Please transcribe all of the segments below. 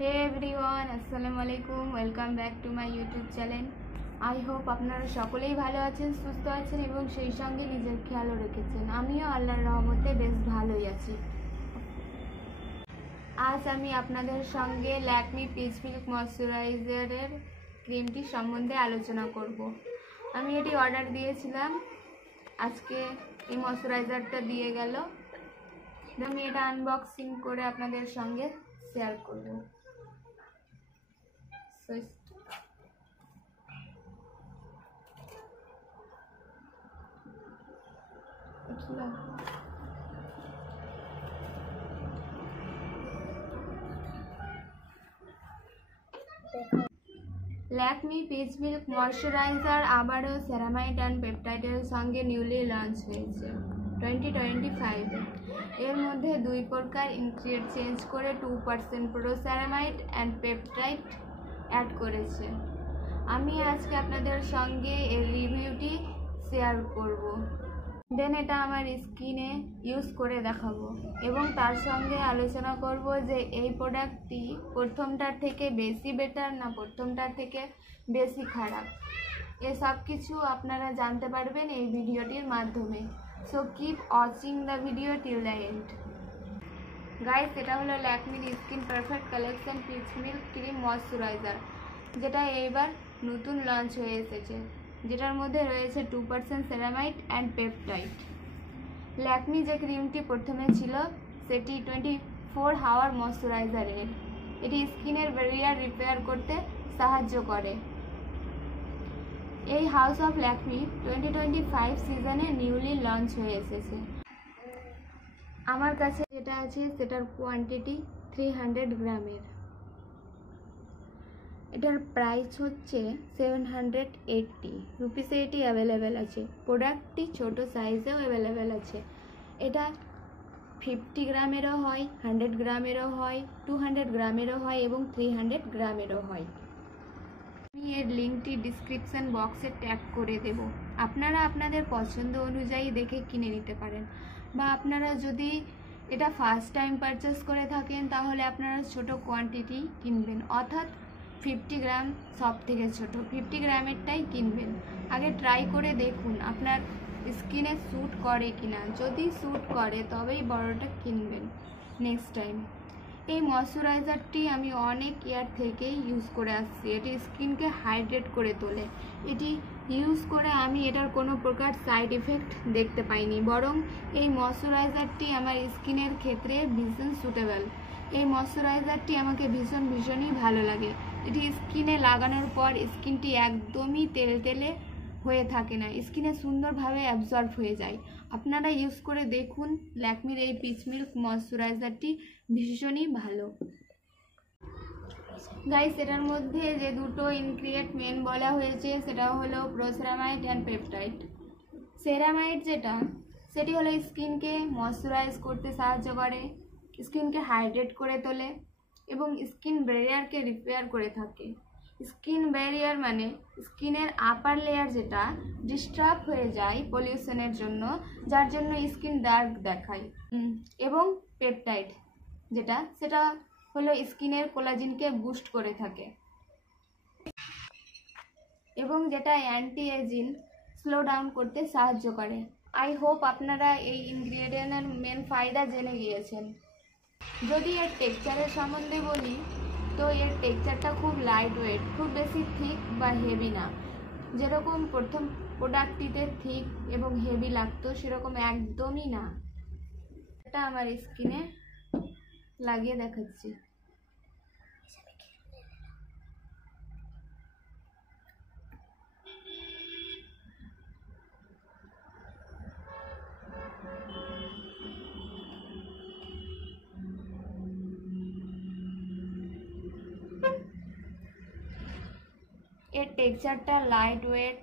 হে everyone, আসসালামু আলাইকুম। Welcome back to my YouTube channel. I hope আপনারা সকলেই ভালো আছেন, সুস্থ আছেন এবং সেই সঙ্গে নিজের খেয়ালও রেখেছেন। আমিও আল্লাহর রহমতে বেশ ভালোই আছি। আজ আমি আপনাদের সঙ্গে ল্যাকমি পিচ মিল্ক ময়শ্চারাইজারের ক্রিমটি সম্বন্ধে আলোচনা করব। আমি এটি অর্ডার দিয়েছিলাম, আজকে এই ময়শ্চারাইজারটা দিয়ে গেল। আমি এটা আনবক্সিং করে আপনাদের সঙ্গে শেয়ার করব। ল্যাকমি পিচ মিল্ক ময়শ্চারাইজার আবারও সেরামাইড অ্যান্ড পেপটাইডের সঙ্গে নিউলি লঞ্চ হয়েছে 2025-এ। এর মধ্যে 2 প্রকার ইনগ্রিডিয়েন্ট চেঞ্জ করে 2% pro ceramide and peptide add করেছে। আমি আজকে আপনাদের সঙ্গে এর রিভিউটি শেয়ার করব। দেন এটা আমার স্কিনে ইউজ করে দেখাবো এবং তার সঙ্গে আলোচনা করব যে এই প্রোডাক্টটি প্রথমটার থেকে বেশি বেটার না প্রথমটার থেকে বেশি খারাপ। এসব কিছু আপনারা জানতে পারবেন এই ভিডিওটির মাধ্যমে। So keep watching the video till the end. Guys, এটা হলো ল্যাকমির skin perfect collection peach milk cream moisturizer, যেটা এইবার নতুন লঞ্চ হয়ে এসেছে, যেটার মধ্যে রয়েছে 2% সেরামাইড অ্যান্ড পেপটাইড। ল্যাকমি যে ক্রিমটি প্রথমে ছিল সেটি 24 আওয়ার ময়শ্চারাইজারের। এটি স্কিনের ব্যারিয়ার রিপেয়ার করতে সাহায্য করে। এই হাউস অফ ল্যাকমি 2025 সিজনে নিউলি লঞ্চ হয়ে এসেছে। আমার কাছে যেটা আছে সেটার কোয়ান্টিটি 300 গ্রামের। এটার প্রাইস হচ্ছে 780 রুপিসে এটি অ্যাভেলেবেল আছে। প্রোডাক্টটি ছোট সাইজেও অ্যাভেলেবেল আছে। এটা 50 গ্রামেরও হয়, 100 গ্রামেরও হয়, 200 গ্রামেরও হয় এবং 300 গ্রামেরও হয়। আমি এর লিঙ্কটি ডিসক্রিপশান বক্সে ট্যাগ করে দেব। আপনারা আপনাদের পছন্দ অনুযায়ী দেখে কিনে নিতে পারেন, বা আপনারা যদি এটা ফার্স্ট টাইম পারচেস করে থাকেন তাহলে আপনারা ছোট কোয়ান্টিটি কিনবেন, অর্থাৎ 50 গ্রাম সব থেকে ছোটো 50 গ্রামেরটাই কিনবেন। আগে ট্রাই করে দেখুন আপনার স্কিনে স্যুট করে কিনা। যদি স্যুট করে তবেই বড়টা কিনবেন নেক্সট টাইম। এই ময়শ্চারাইজারটি আমি অনেক ইয়ার থেকেই ইউজ করে আসছি। এটি স্কিনকে হাইড্রেট করে তোলে। এটি ইউজ করে আমি এটার কোনো প্রকার সাইড ইফেক্ট দেখতে পাইনি, বরং এই ময়শ্চারাইজারটি আমার স্কিনের ক্ষেত্রে ভীষণ সুটেবল। এই ময়শ্চারাইজারটি আমাকে ভীষণই ভালো লাগে। এটি স্কিনে লাগানোর পর স্কিনটি একদমই তেলতেলে হয়ে থাকে না, স্কিনে সুন্দরভাবে অ্যাবজর্ব হয়ে যায়। আপনারা ইউজ করে দেখুন, ল্যাকমির এই পিচ মিল্ক ময়শ্চারাইজারটি ভীষণই ভালো। গাইস, এটার মধ্যে যে দুটো ইনগ্রিডিয়েন্ট মেন বলা হয়েছে সেটা হলো pro ceramide and peptide. Ceramide যেটা, সেটি হলো স্কিনকে ময়শ্চারাইজ করতে সাহায্য করে, স্কিনকে হাইড্রেট করে তোলে এবং স্কিন ব্যারিয়ারকে রিপেয়ার করে থাকে। স্কিন ব্যারিয়ার মানে স্কিনের আপার লেয়ার যেটা ডিস্টার্ব হয়ে যায় পলিউশনের জন্য, যার জন্য স্কিন ডার্ক দেখায়। এবং পেপটাইড যেটা, সেটা হলো স্কিনের কোলাজেনকে বুস্ট করে থাকে এবং যেটা অ্যান্টি এজিং স্লো ডাউন করতে সাহায্য করে। আই হোপ আপনারা এই ইনগ্রিডিয়েন্টের মেন ফায়দা জেনে গিয়েছেন। যদি এর টেক্সচারের সম্বন্ধে বলি তো এর টেক্সচারটা খুব লাইট ওয়েট, খুব বেশি থিক বা হেভি না। যেরকম প্রথম প্রোডাক্টটিতে থিক এবং হেভি লাগতো সেরকম একদমই না। এটা আমার স্কিনে লাগিয়ে দেখাচ্ছি। এর টেক্সচারটা লাইট ওয়েট,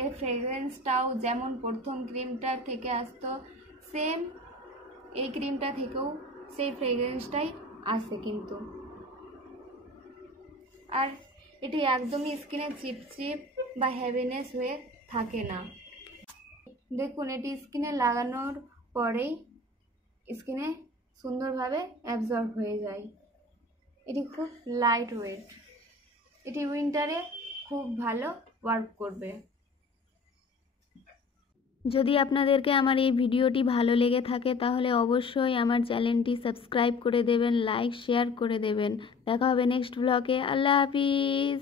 এর ফ্রেগ্রেন্সটাও যেমন প্রথম ক্রিমটার থেকে আসতো সেম এই ক্রিমটা থেকেও সেই ফ্রেগ্রেন্সটাই আসে কিন্তু। আর এটি একদমই স্কিনে চিপচিপ বা হেভিনেস হয়ে থাকে না। দেখুন, এটি স্কিনে লাগানোর পরেই স্কিনে সুন্দরভাবে অ্যাবজর্ব হয়ে যায়। এটি খুব লাইট ওয়েট, এটি উইন্টারে খুব ভালো ওয়ার্ক করবে। যদি আপনাদেরকে আমার এই ভিডিওটি ভালো লেগে থাকে তাহলে অবশ্যই আমার চ্যানেলটি সাবস্ক্রাইব করে দেবেন, লাইক শেয়ার করে দেবেন। দেখা হবে নেক্সট ব্লগে। আল্লাহ হাফিজ।